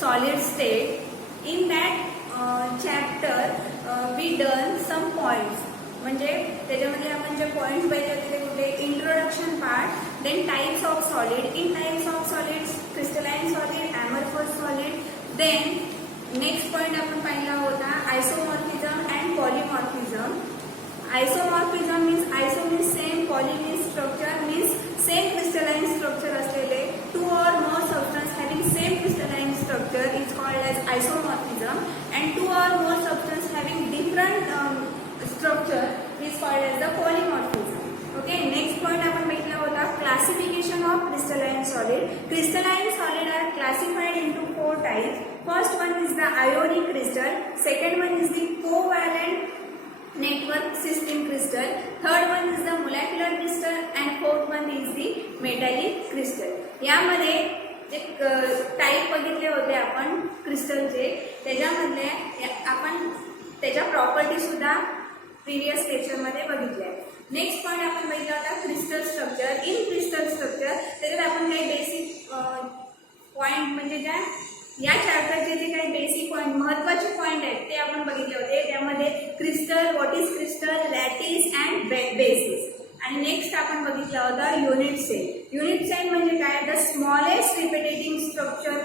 solid state. In that chapter we done some points. म्हणजे त्याच्यामध्ये आपण जे पॉइंट्स पाहिले होते ते कुठे introduction part, then types of solid. In types of solids crystalline solid, amorphous solid. Then next point आपण पाहिला होता isomorphism and polymorphism. Isomorphism means iso means same, poly means structure means same crystalline structure असलेले two or more substance having same crystalline structure is called as isomorphism and two or more substance having different structure is called as the polymorphism. Okay, next point आपण बघितला होता classification of crystalline solid. Crystalline solid are classified into 4 types. First one is the ionic crystal, second one is the covalent network system crystal, third one is the molecular crystal and fourth one is the metallic crystal. यामध्ये जे type बघितले होते आपण क्रिस्टलचे, त्याच्यामधले आपण त्याच्या property सुद्धा previous lecture मध्ये बघितले आहे. नेक्स्ट पॉइंट आपण बघितला होता crystal structure. In crystal structure त्याच्यात आपण काही बेसिक पॉइंट म्हणजे ज्या या चॅप्टरचे जे काही बेसिक पॉइंट महत्त्वाचे पॉइंट आहेत ते आपण बघितले होते. त्यामध्ये crystal, what is crystal, lattice and basis. आणि नेक्स्ट आपण बघितला होता युनिट सेल. युनिट सेल म्हणजे काय, the smallest repeating structure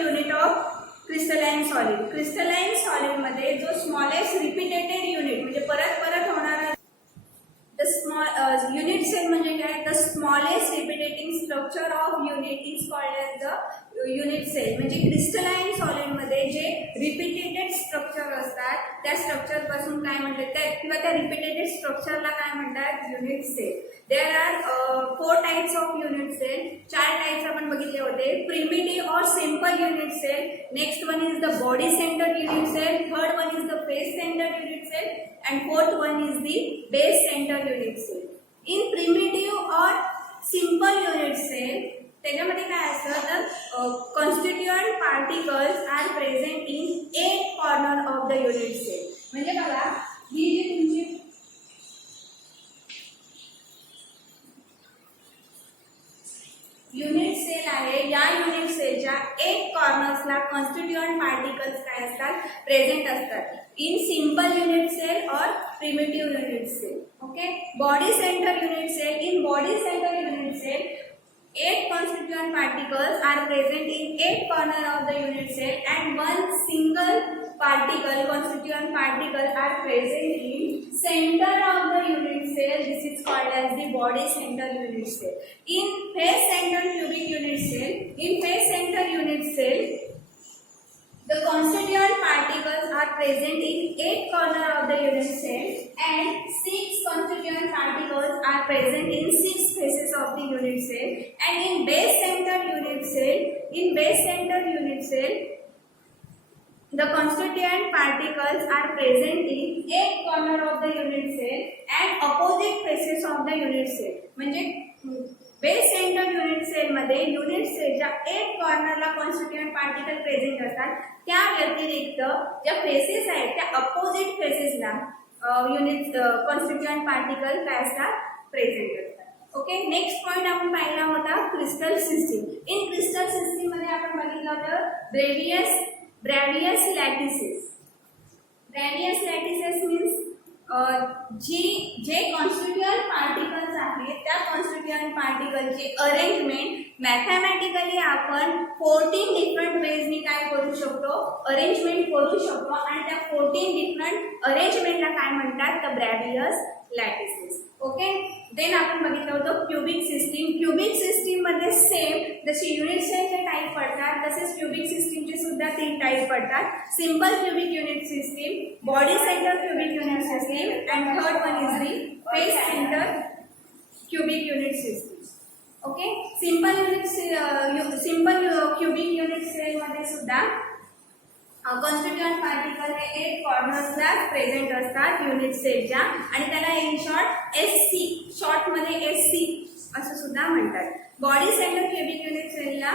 unit of crystalline solid. Crystalline solid मध्ये जो स्मॉलेस्ट रिपीटेटेड युनिट म्हणजे परत परत होणारा युनिट सेल म्हणजे काय, the smallest repeating structure of unit is called as the unit cell. म्हणजे क्रिस्टलाइन सॉलिड मध्ये जे रिपीटेटेड स्ट्रक्चर असतात त्या स्ट्रक्चर पासून काय म्हणतात किंवा त्या रिपीटेटेड स्ट्रक्चरला काय म्हणतात, unit cell. There are 4 types of unit cell. 4 types आपण बघितले होते. प्रिमिटिव्ह और simple unit cell, next one is the body centred unit cell, third one is the face centred unit cell and fourth one is the base center unit cell. In primitive or simple unit cell त्याच्यामध्ये काय असतं तर constituent particles are present in 8 corner of the unit cell. म्हणजे बघा ही जी तुमची unit sale आहे, या unit सेलच्या 8 कॉर्नर्सला कॉन्स्टिट्यूएंट पार्टिकल्स काय असतात, प्रेझेंट असतात. इन सिंपल युनिट सेल और primitive unit cell. Okay, body centre unit cell. In body centre unit cell 8 constituent particles are present in 8 corner of the unit cell and one single particle, constituent particle are present in center of the unit cell. This is called as the body center unit cell. In face center cubic unit cell, in face center unit cell, the constituent particles are present in 8 corner of the unit cell and 6 constituent particles are present in 6 faces of the unit cell. And in base center unit cell, the constituent particles are present in 8 corner of the unit cell and opposite faces of the unit cell. म्हणजे base centre unit cell मध्ये unit सेलच्या 8 कॉर्नरला constituent particle present असतात. त्या व्यतिरिक्त ज्या faces आहेत त्या opposite फेसेसला unit constituent particle काय असतात, प्रेझेंट असतात. ओके, नेक्स्ट पॉइंट आपण पाहिला होता crystal system. In crystal system मध्ये आपण बघितलं होतं ब्रॅवियस लॅटिसेस. ब्रॅवियस लॅटिसेस मीन्स जे कॉन्स्टिट्यूएंट पार्टिकल्स आहेत त्या कॉन्स्टिट्यूएंट पार्टिकलची अरेंजमेंट मॅथमॅटिकली आपण 14 डिफरंट वेजनी काय करू शकतो, अरेंजमेंट करू शकतो. आणि त्या 14 डिफरंट अरेंजमेंटला काय म्हणतात, तर ब्रॅवियस लॅटिसेस. ओके, देन आपण बघितलं होतं क्युबिक सिस्टीम. क्युबिक सिस्टीम मध्ये सेम जसे युनिट सेलचे टाईप पडतात तसेच क्युबिक सिस्टीमचे सुद्धा 3 टाईप पडतात. Simple cubic unit system, body centre cubic unit system and third one is the face centre cubic unit system. Okay, simple cubic unit cell मध्ये सुद्धा कॉन्स्टिट्यूएंट पार्टिकल हे 8 कॉर्नर्सला प्रेझेंट असतात युनिट सेलच्या आणि त्याला इन शॉर्ट SC, शॉर्ट मध्ये SC असं सुद्धा म्हणतात. बॉडी सेंटर क्युबिक युनिट सेलला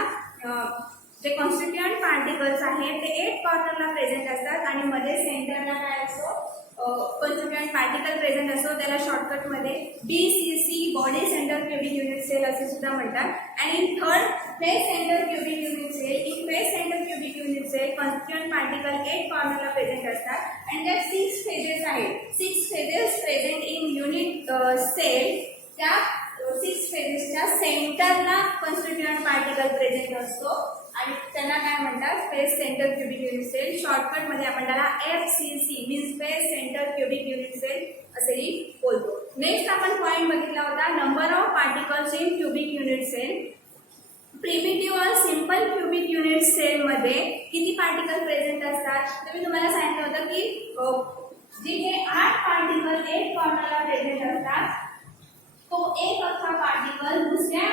जे कॉन्स्टिट्यूएंट पार्टिकल्स आहेत ते 8 कॉर्नरला प्रेझेंट असतात आणि मध्ये सेंटरला काय असतो, कॉन्स्टिट्यूएंट पार्टिकल प्रेझेंट असतो. त्याला शॉर्टकट मध्ये BCC, body centre cubic unit cell असे सुद्धा म्हणतात. And in third, phase center cubic unit cell. In phase center cubic unit cell, constituent particle 8 corner ला present असतात and there 6 phases आहेत. 6 phases present in unit cell. त्या 6 phases च्या सेंटरला constituent particle present असतो आणि त्यांना काय म्हणतात face centre cubic unit cell. Shortcut मध्ये आपण त्याला FCC means face centre cubic unit cell असेही बोलतो. नेक्स्ट आपण पॉइंट बघितला होता number of particles in cubic unit cell. Primitive और सिंपल क्युबिक युनिट सेल मध्ये किती पार्टिकल प्रेझेंट असतात. तर मी तुम्हाला सांगितलं होतं की जिथे 8 पार्टिकल एक कॉर्नरला प्रेझेंट असतात तो एक अख्खा पार्टिकल दुसऱ्या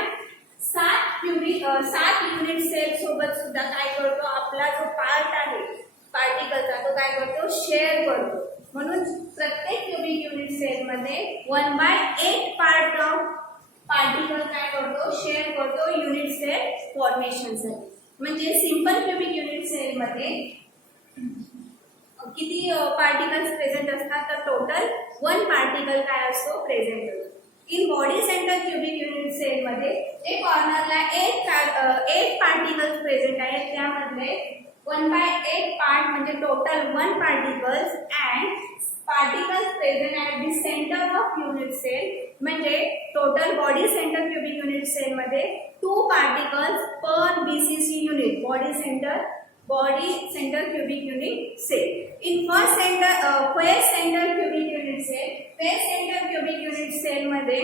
7 युनिट सेल सोबत सुद्धा काय करतो आपला जो पार्ट आहे पार्टिकलचा तो काय करतो शेअर करतो. म्हणून प्रत्येक क्युबिक युनिट सेल मध्ये 1/8 पार्ट ऑफ पार्टिकल काय करतो शेअर करतो युनिट सेल फॉर्मेशन साठी. म्हणजे सिंपल क्युबिक युनिट सेल मध्ये किती पार्टिकल्स प्रेझेंट असतात तर टोटल 1 पार्टिकल काय असतो प्रेझेंट असतो. In body centre cubic unit cell मध्ये एक कॉर्नरला 8 पार्टिकल्स प्रेझेंट आहेत त्यामधले 1/8 पार्ट म्हणजे total 1 particles and particles present at the centre of unit cell म्हणजे total body centre cubic unit cell मध्ये 2 particles per BCC unit body centre cubic unit cell. In first phase center cubic unit cell, phase center cubic unit cell मध्ये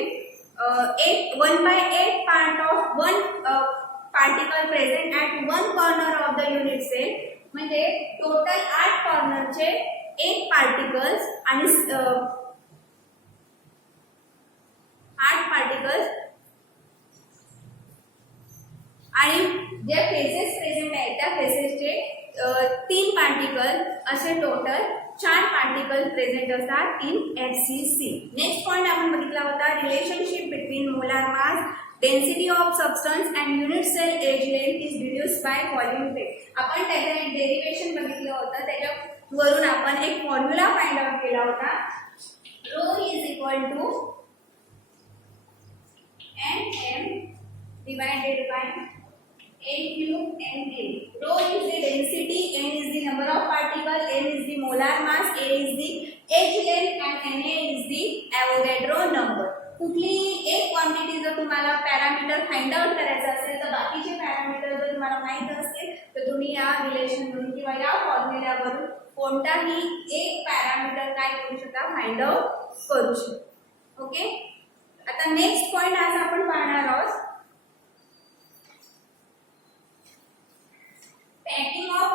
1/8 part of 1 particle present at one corner of the unit cell. म्हणजे total 8 कॉर्नरचे 8 particles आणि 8 particles आणि जे faces present आहेत त्या फेजेसचे 3 particle असे टोटल 4 पार्टिकल प्रेझेंट असतात इन FCC. नेक्स्ट पॉइंट आपण बघितला होता relationship between molar mass density of substance and unit cell edge length is reduced by volume weight. आपण त्याचं एक डेरिवेशन बघितलं होतं त्याच्यावरून आपण एक फॉर्म्युला फाइंड आउट केला होता. Rho is equal to NM divided by N cube NA. Rho is the density, N is the number of particle, N is the molar mass, A is the edge length and Na is the Avogadro number. कुठलीही एक quantity जर तुम्हाला parameter find out करायचं असेल तर बाकीचे parameter जर तुम्हाला माहित असतील तर तुम्ही या रिलेशनवरून किंवा या फॉर्म्युल्यावरून कोणताही एक पॅरामीटर काय करू शकता फाइंड आउट करू शकता. ओके. आता नेक्स्ट पॉइंट आज आपण पाहणार आहोत packing of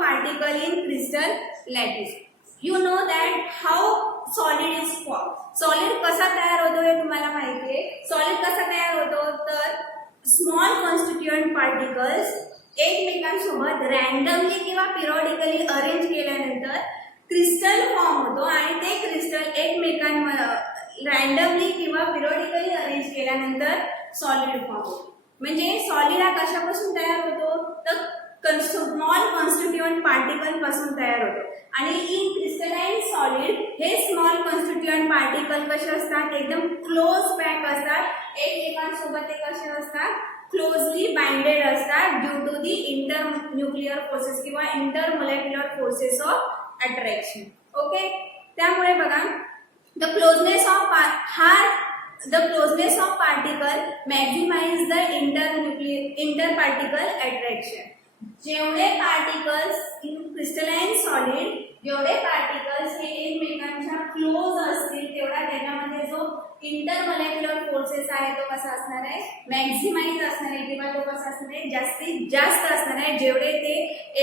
particle in crystal lattice. You know that how solid is formed. Solid कसा तयार होतो हे तुम्हाला माहिती आहे. सॉलिड कसा तयार होतो तर स्मॉल कॉन्स्टिट्यूएंट पार्टिकल्स एकमेकांसोबत रँडमली किंवा पिरियडिकली अरेंज केल्यानंतर क्रिस्टल फॉर्म होतो आणि ते क्रिस्टल एकमेकांमध्ये रँडमली किंवा पिरियडिकली अरेंज केल्यानंतर सॉलिड फॉर्म होतो. म्हणजे सॉलिड हा कशापासून तयार होतो तर स्मॉल कॉन्स्टिट्यूएंट पार्टिकल पासून तयार होतो. आणि इन क्रिस्टलाइन सॉलिड हे स्मॉल कॉन्स्टिट्यूएंट पार्टिकल कसे असतात एकदम क्लोज पॅक असतात. एकमेकांसोबत ते कसे असतात क्लोजली बाइंडेड असतात due to the inter nuclear forces किंवा inter molecular forces of attraction. Okay. त्यामुळे बघा the closeness of particle maximise the inter particle attraction. जेवढे पार्टिकल्स इन क्रिस्टलाइन सॉलिड जेवढे पार्टिकल्स हे एकमेकांच्या क्लोज असतील तेवढा त्याच्यामध्ये जो इंटर मोलेक्युलर फोर्सेस आहे तो कसा असणार आहे मॅक्झिमाइज असणार आहे किंवा तो कसा असणार आहे जास्तीत जास्त असणार आहे जेवढे ते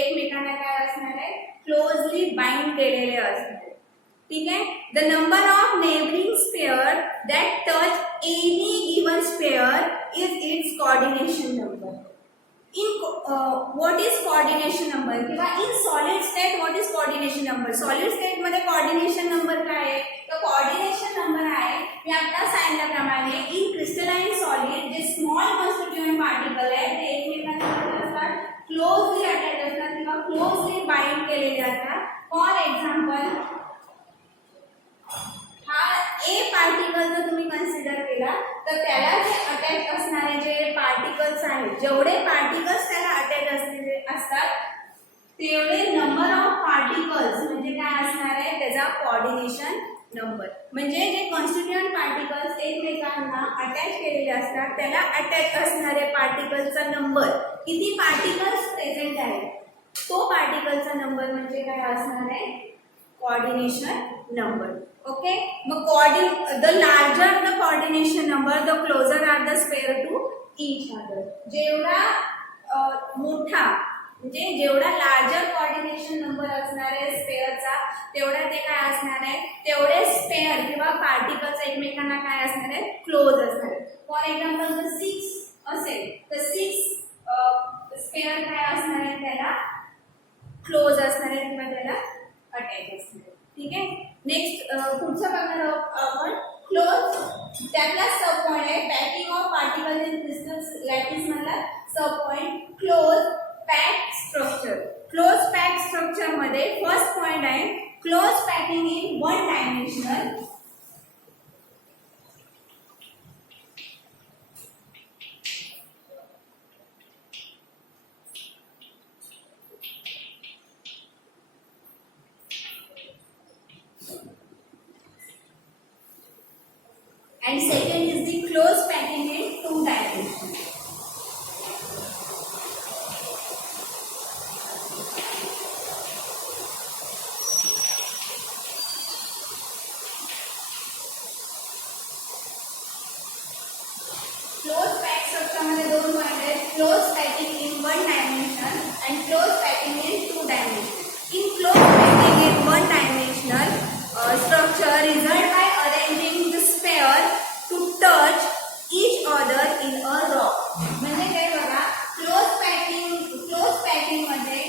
एकमेकांना काय असणार आहे क्लोजली बाइंड केलेले असणार. ठीक आहे. The number of neighbouring sphere that touch any given sphere is its coordination number. In what is coordination number किंवा in solid state what is coordination number. Solid state मध्ये कोऑर्डिनेशन नंबर काय आहे तर coordination number आहे मी आता सांगितल्याप्रमाणे in crystalline solid जे स्मॉल कॉन्स्टिट्यूएंट पार्टिकल आहे ते एकमेकांना असतात क्लोजली अटॅच असतात किंवा क्लोजली बाइंड केलेले असतात. फॉर एक्झाम्पल हा ए पार्टिकल जर तुम्ही कन्सिडर केला तर त्याला जे अटॅच असणारे जे पार्टिकल्स आहेत, जेवढे पार्टिकल्स त्याला अटॅच असलेले असतात तेवढे नंबर ऑफ पार्टिकल्स म्हणजे काय असणार आहे त्याचा कोऑर्डिनेशन नंबर. म्हणजे जे कॉन्स्टिट्यूएंट पार्टिकल्स एकमेकांना अटॅच केलेले असतात त्याला अटॅच असणारे पार्टिकल्सचा नंबर, किती पार्टिकल्स प्रेझेंट आहेत तो पार्टिकलचा नंबर म्हणजे काय असणार आहे कोऑर्डिनेशन नंबर. ओके, मग the larger the coordination number the closer are the sphere to each other. जेवढा मोठा म्हणजे जेवढा लार्जर कोऑर्डिनेशन नंबर असणार आहे स्पेअरचा तेवढा ते काय असणार आहे तेवढे स्पेअर किंवा पार्टिकल्स एकमेकांना काय असणार आहे क्लोज असणार आहे. फॉर एक्झाम्पल जर 6 असेल तर 6 स्पेअर काय असणार आहे त्याला क्लोज असणार आहे किंवा त्याला अटॅच असणार आहे. ठीक आहे, नेक्स्ट पुढचा बघणार आहोत आपण क्लोज. त्यातला सब पॉइंट आहे packing of particles in crystal lattice मधला sub point close pack structure. Close pack structure मध्ये फर्स्ट पॉइंट आहे close packing in one dimensional. And second is the close packing in two dimensions. Close pack structure मध्ये दोन point आहेत close packing in one dimension and close packing in two dimension. In close packing in one dimensional structure result by arranging the sphere to touch each other in a rock. म्हणजे काय बघा close packing मध्ये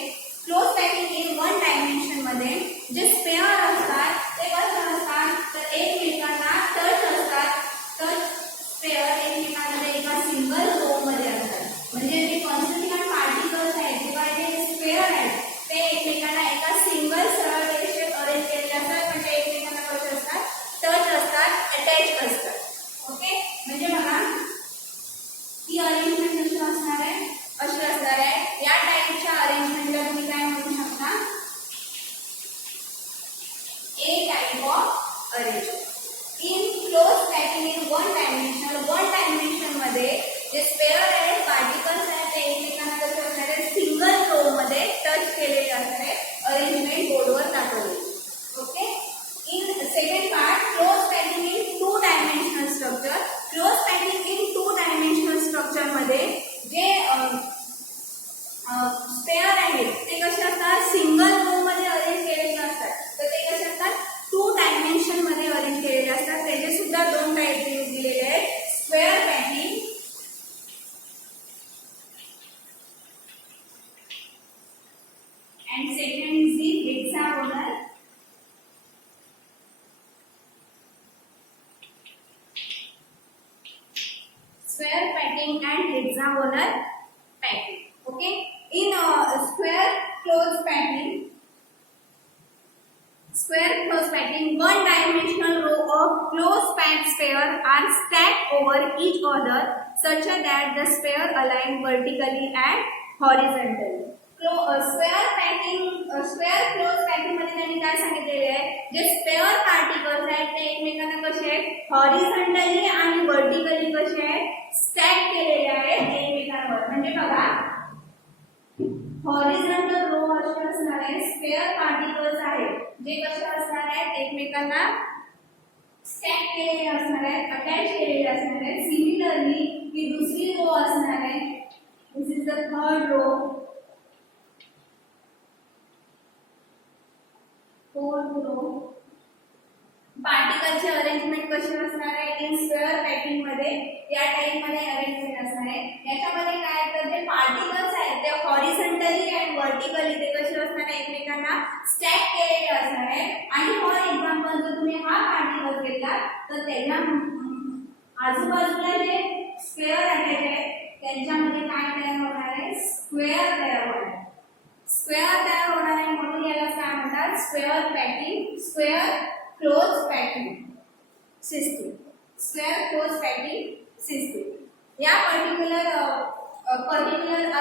close packing in one dimension मध्ये जे spare असतात ते कसं असतात तर एकमेकांना टच असतात. टच स्पेअर एकमेकांमध्ये एका सिंगल रो मध्ये असतात. म्हणजे जे कॉन्स्टिट्यूएंट पार्टिकल्स आहेत किंवा जे स्पेअर आहेत ते एकमेकांना एका सिंगल सरळ रेषेत अरेंज केलेले असतात. म्हणजे एकमेकांना कसे असतात टच असतात अटॅच असतात. ओके, म्हणजे बघा ही अरेंजमेंट कशी असणार आहे अशी असणार आहे. या टाइपच्या अरेंजमेंटला तुम्ही काय म्हणू शकता a type of arrangement. In close packing in one dimension मध्ये जे स्पेअर आहेत पार्टिकल्स आहेत ते एकमेकांना कसे असणार आहे सिंगल रो मध्ये टच केलेले असणार आहे. अरेंजमेंट बोर्डवर दाखवली. Okay, in second part close packing in two dimensional structure. Close packing in two dimensional structure मध्ये जे स्पेअर आहेत ते कसे असतात सिंगल रो मध्ये अरेंज केलेले असतात. तर ते कसे असतात टू डायमेन्शन मध्ये अरेंज केलेले असतात. त्याचे सुद्धा दोन टाइप दिलेले आहेत square packing and second is the hexagonal square packing and hexagonal packing. Okay, in square close packing one dimensional row of close packed sphere are stacked over each other such that the sphere align vertically and horizontally. Square close packing मध्ये त्यांनी काय सांगितलेले आहे जे spare particles आहेत ते एकमेकांना कसे आहेत हॉरिझॉन्टली आणि वर्टिकली कसे आहेत स्टॅक केलेले आहेत एकमेकांवर. म्हणजे बघा हॉरिझॉन्टल रो असे असणार आहे स्पेअर पार्टिकल्स आहेत जे कसे असणार आहेत एकमेकांना स्टॅक केलेले असणार आहेत अटॅच केलेले असणार आहेत. सिमिलरली ही दुसरी रो असणार आहे this is the third row. पार्टिकलचे अरेंजमेंट कशी असणार आहे इन स्क्वेअर पॅकिंग मध्ये या टाइप मध्ये अरेंजमेंट असणार आहे. याच्यामध्ये काय तर जे पार्टिकल्स आहेत ते हॉरिझॉन्टली अँड वर्टिकली ते कसे असणार आहे एकमेकांना स्टॅक केलेले असणार आहे. आणि फॉर एक्झाम्पल जर तुम्ही हा पार्टिकल घेतला तर त्याच्या आजूबाजूला जे स्क्वेअर अटॅच आहे त्यांच्यामध्ये काय तयार होणार आहे स्क्वेअर तयार होणार आहे. स्क्वेअर तयार होणार आहे म्हणून याला काय म्हणतात square packing square close packing. System, square close packing system. या पर्टिक्युलर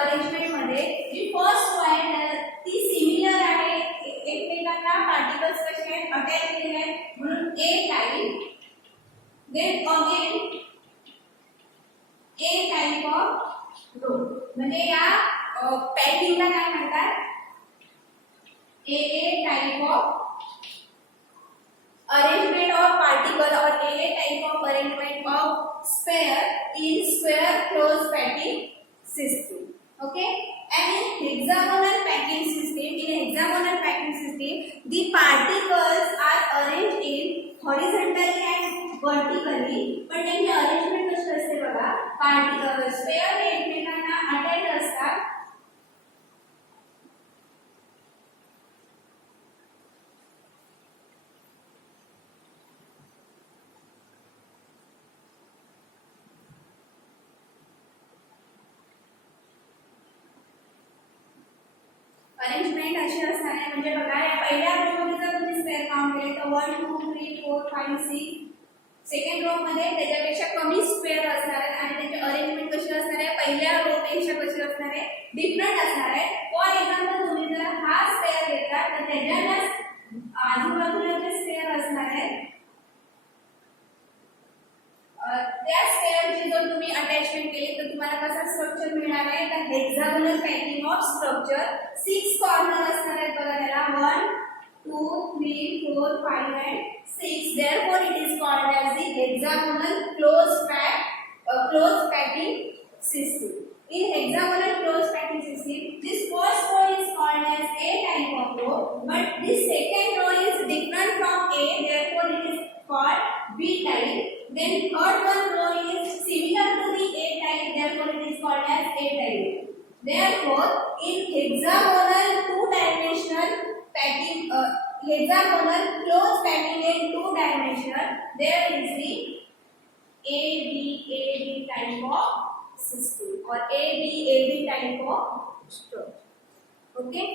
अरेंजमेंट मध्ये जी फर्स्ट पॉइंट आहे ती सिमिलर आहे, एकमेकांना पार्टिकल्स कसे आहेत अटॅच केलेले आहेत म्हणून a type, then again A type of row, म्हणजे या पॅकिंगला काय म्हणतात, a type of arrangement of particle or AA type of arrangement of sphere in square closed packing system. Okay, and in hexagonal packing system, the particles are arranged in horizontally and vertically. पण त्यांची arrangement कशी असते बघा, particle sphere हे एकमेकांना attached असतात, arrangement अशी असणार आहे, म्हणजे बघा या पहिल्या रो मध्ये जर तुम्ही स्क्वेअर काउंट केले तर 1 2 3 4 5 6, सेकंड रो मध्ये त्याच्यापेक्षा कमी स्क्वेअर असणार आहेत आणि त्याची अरेंजमेंट कशी असणार आहे, पहिल्या रो पेक्षा कशी असणार आहे, डिफरंट असणार आहे। फॉर एक्झाम्पल तुम्ही जर हा स्क्वेअर घेतला तर त्याच्या आजूबाजूला जे स्क्वेअर असणार आहे त्या स्क्वेअरची जर तुम्ही अटॅचमेंट केली तर तुम्हाला कसा स्ट्रक्चर मिळणार आहे, तर hexagonal packing of structure, 6 corner असणार आहेत बघा त्याला, 1 2 3 4 5 and 6, therefore it is called as the hexagonal closed packing system. In hexagonal closed packing system, this first row is called as A type of row, but this second row is different from A, therefore it is called B type. Then third one row is similar to the A type, therefore it is called as A type. Therefore, in hexagonal two-dimensional packing, hexagonal closed packing in 2 dimension, there is the ABAB type of system or ABAB type of structure. Okay.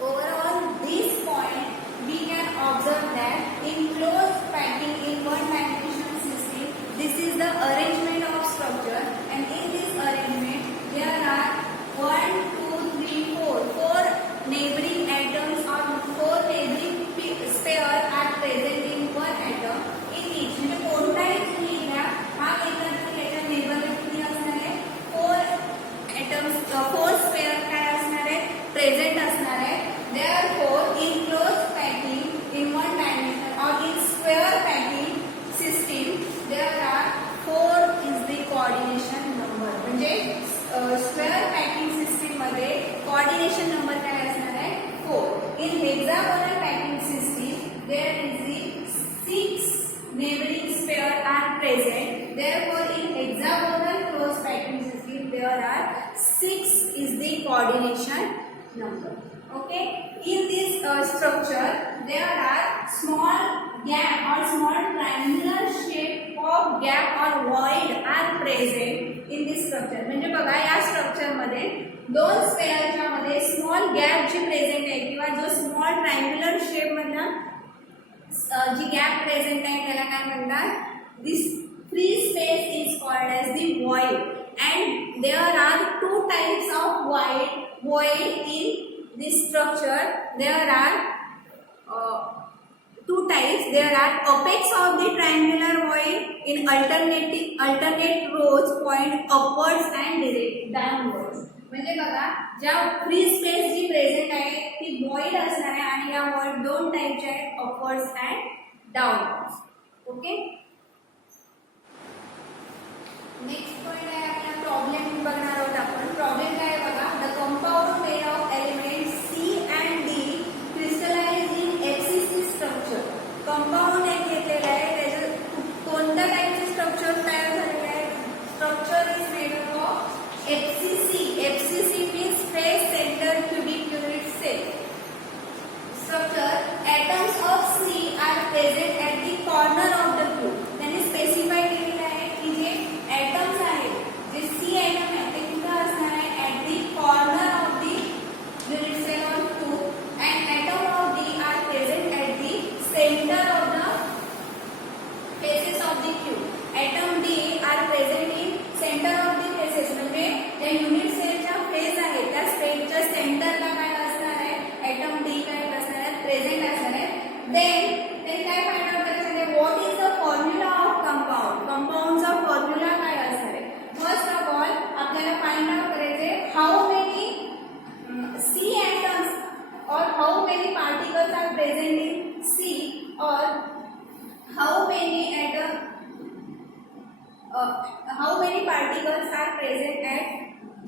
Overall, this point we can observe that in closed packing in 1 dimensional system, this is the arrangement of structure, and in this arrangement there are 1 2 3 4 neighboring atoms or 4 neighboring spheres are present in one atom in each. म्हणजे कोणताही तुम्ही घ्या, हा घेतला तर त्याच्या नेबरला किती असणार आहे, 4 atoms 4 spheres काय असणार आहे, प्रेझेंट असणार आहे। Therefore, in closed packing in 1 dimension or in square packing system, there are 4 is the coordination number. म्हणजे स्क्वेअर पॅकिंग सिस्टीम मध्ये कोऑर्डिनेशन नंबर काय असणार आहे, 4. In hexagonal packing system, there is the 6 neighboring spheres are present. Therefore, in hexagonal closed packing system, there are 6 is the coordination number. Okay, in this structure there are small gap or small triangular shape of gap or void are present in this structure. म्हणजे बघा या structure मध्ये दोन स्क्वेअरच्या मध्ये small gap जी present आहे किंवा जो small triangular shape मधला जी गॅप प्रेझेंट आहे त्याला काय म्हणतात, this free space is called as the void, and there are 2 types of void in this structure. There are 2 types. There are apex of the triangular void in alternate rows point upwards and downwards. म्हणजे बघा ज्या free space जी present आहे ती void असणार आहे आणि या void 2 टाइपचे आहेत, upwards and downwards. Okay, next point आहे आपला प्रॉब्लेम बघणार आहोत आपण। प्रॉब्लेम काय आहे बघा, the compound made of elements C and D crystallized in FCC structure. Compound एक घेतलेला आहे, त्याचं कोणत्या टाइपचे स्ट्रक्चर तयार झालेले आहे, structure is made up of FCC. FCC means face center cubic unit cell structure. Atoms of C are present at the corner of the cube. त्यांनी स्पेसिफाय केलेलं आहे की जे atoms आहेत, जे C atom आहे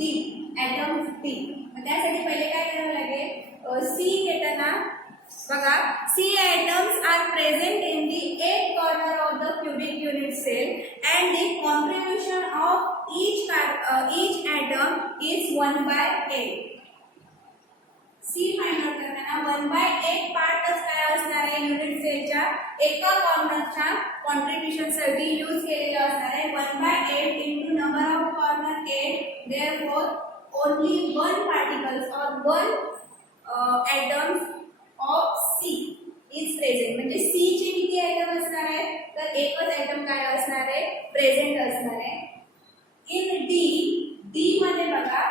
डी, ॲटम डी. मग त्यासाठी पहिले काय करावं लागेल, सी घेताना बघा, C atoms are present in the eight corner of the cubic unit cell and the contribution of each atom is 1/8. C find out करताना 1/8 पार्टच काय असणार आहे युनिट सेलच्या एका कॉर्नरच्या कॉन्ट्रीब्युशन साठी यूज केलेलं असणार आहे. 1/8 into number of corner 8, therefore only one particles or one atoms of C is present. म्हणजे C चे किती ॲटम असणार आहे, तर एकच ॲटम काय असणार आहे, प्रेझेंट असणार आहे. इन डी मध्ये बघा,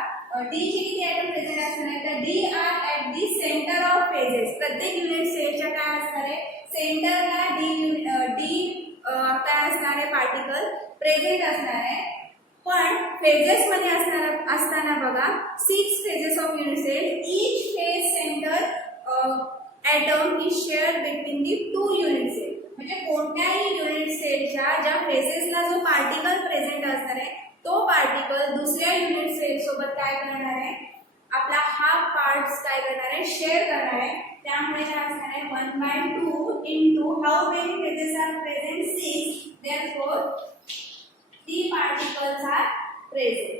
डी चे किती ॲटम प्रेझेंट असणार आहे, तर D are at the centre of faces. प्रत्येक युनिट सेलच्या काय असणार आहे, सेंटरला डी काय असणार आहे, पार्टिकल प्रेझेंट असणार आहे. पण फेजेस मध्ये असताना बघा, 6 faces of unit cell, each face centre atom is shared between the 2 unit cell. म्हणजे कोणत्याही युनिट सेलच्या ज्या फेजेसला जो पार्टिकल प्रेझेंट असणार आहे तो पार्टिकल दुसऱ्या युनिट सेल सोबत काय करणार आहे, आपला हाफ पार्ट्स काय करणार आहे, शेअर करणार आहे. त्यामुळे काय असणार आहे, 1/2 into how many faces are present, 6, therefore 3 particles are present.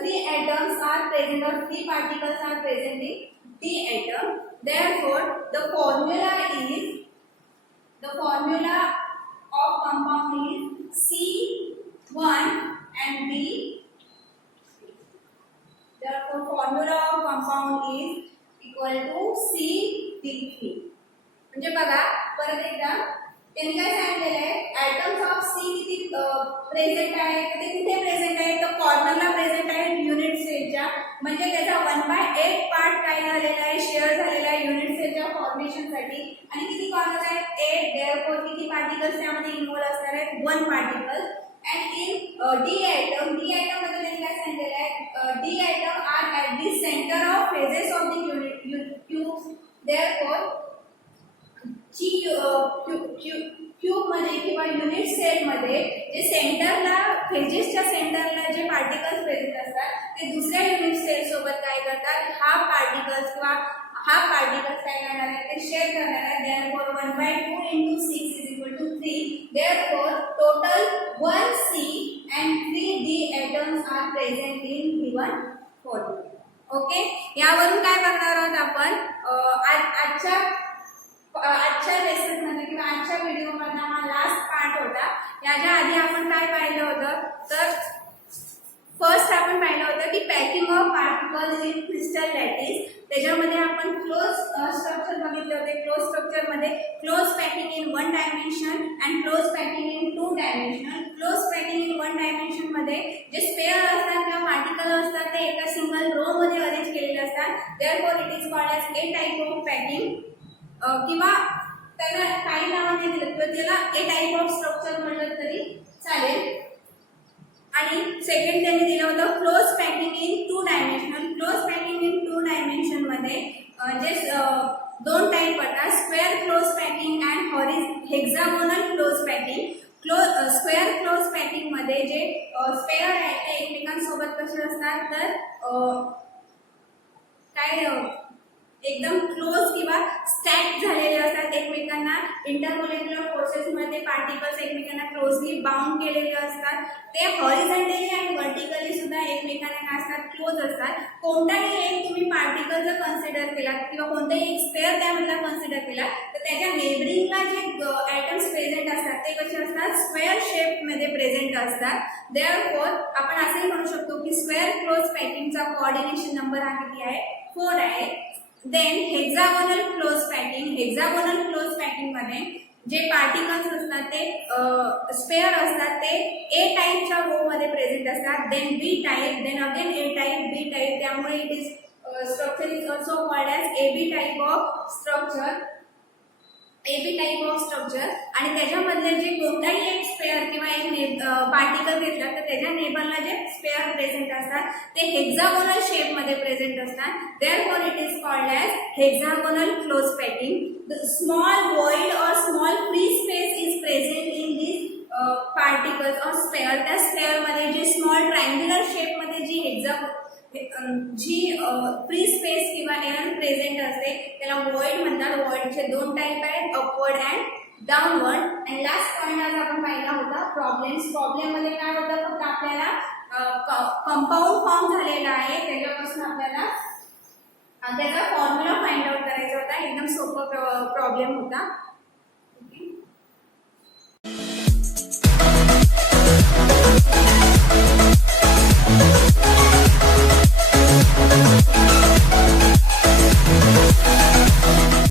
3 atoms are present or 3 particles are present in D atom. Therefore, the formula of compound is C1 and B. Therefore, formula of compound is equal to C3. म्हणजे बघा परत एकदा त्यांनी काय सांगितलेलं आहे, atoms of C किती present आहे, ते कुठे प्रेझेंट आहे, तर कॉर्नरला प्रेझेंट आहे युनिट सेलच्या. म्हणजे त्याचा 1/8 पार्ट काय झालेला आहे, शेअर झालेला आहे युनिट सेलच्या फॉर्मेशनसाठी. आणि किती कॉर्नर आहेत, 8, therefore किती पार्टिकल्स त्यामध्ये इन्व्हॉल्व असणार आहेत, 1 particle. And in D atom मध्ये त्यांनी काय सांगितलेलं आहे, D atom are at the centre of faces of the unit cube. therefore cube मध्ये किंवा युनिट सेल मध्ये जे सेंटरला फेजेसच्या सेंटरला जे पार्टिकल्स प्रेझेंट असतात ते दुसऱ्या युनिट सेल सोबत काय करतात, हाफ पार्टिकल्स काय करणार आहेत, ते शेअर करणार आहेत. therefore 1/2 into 6 is equal to 3. therefore total 1 C and 3 D atoms are present in given formula. Okay, यावरून काय करणार आहोत आपण, आजच्या लेसन मध्ये किंवा आजच्या व्हिडिओ मध्ये हा लास्ट पार्ट होता. याच्या आधी आपण काय पाहिलं होतं, तर फर्स्ट आपण पाहिलं होतं की packing of particles in crystal lattice. त्याच्यामध्ये आपण क्लोज स्ट्रक्चर बघितले होते. क्लोज स्ट्रक्चर मध्ये close packing in 1 dimension and close packing in 2 dimension. Close packing in 1 dimension मध्ये जे स्पेअर असतात किंवा पार्टिकल असतात ते एका सिंगल रो मध्ये अरेंज केलेले असतात. therefore it is called as A type of packing. किंवा त्याला काही नावाने दिलं किंवा त्याला ए टाइप ऑफ स्ट्रक्चर म्हटलं तरी चालेल. आणि सेकंड त्यांनी दिलं होतं close packing in 2 dimensional. Close packing in 2 dimension मध्ये जे 2 टाइप असतात, square close packing and hexagonal close packing. Square close packing मध्ये जे स्पेअर आहे ते एकमेकांसोबत कसे असतात, तर काय एकदम क्लोज किंवा स्टॅक झालेले असतात एकमेकांना. इंटरमोलेक्युलर फोर्सेस मध्ये पार्टिकल्स एकमेकांना क्लोजली बाउंड केलेले असतात. ते हॉरिझॉन्टली आणि व्हर्टिकली सुद्धा एकमेकांना काय असतात, क्लोज असतात. कोणताही एक तुम्ही पार्टिकल जर कन्सिडर केला किंवा कोणताही एक स्पेअर त्यामधला कन्सिडर केला तर त्याच्या नेबरिंगला जे ॲटम्स प्रेझेंट असतात ते कसे असतात, स्क्वेअर शेप मध्ये प्रेझेंट असतात. therefore आपण असंही म्हणू शकतो की स्क्वेअर क्लोज पॅकिंगचा कोऑर्डिनेशन नंबर हा किती आहे, 4 आहे. देन हेक्सागोनल क्लोज पॅकिंग मध्ये जे पार्टिकल्स असतात ते स्पेअर असतात ते ए टाइपच्या रो मध्ये प्रेझेंट असतात. Then B type, then again ए टाइप, बी टाइप. त्यामुळे it is structure is also called as AB type of structure. आणि त्याच्यामधले जे कोणताही एक स्पेअर किंवा एक पार्टिकल घेतला तर त्याच्या नेबरला जे स्पेअर प्रेझेंट असतात ते हेक्सागोनल शेप मध्ये प्रेझेंट असतात. therefore it is called as hexagonal close packing. The small void or small free space is present in this particles or spare, त्या स्पेअर मध्ये जी स्मॉल ट्रायंग्युलर शेप मध्ये जी free space किंवा air present असते त्याला void म्हणतात. व्हॉइडचे दोन type आहेत, upward and downward. आणि लास्ट पॉइंट आज आपण पाहिला होता प्रॉब्लेम्स. प्रॉब्लेम मध्ये काय होतं, फक्त आपल्याला कंपाऊंड फॉर्म झालेला आहे त्याच्यापासून आपल्याला त्याचा फॉर्म्युला फाइंड आउट करायचा होता. एकदम सोपा प्रॉब्लेम होता.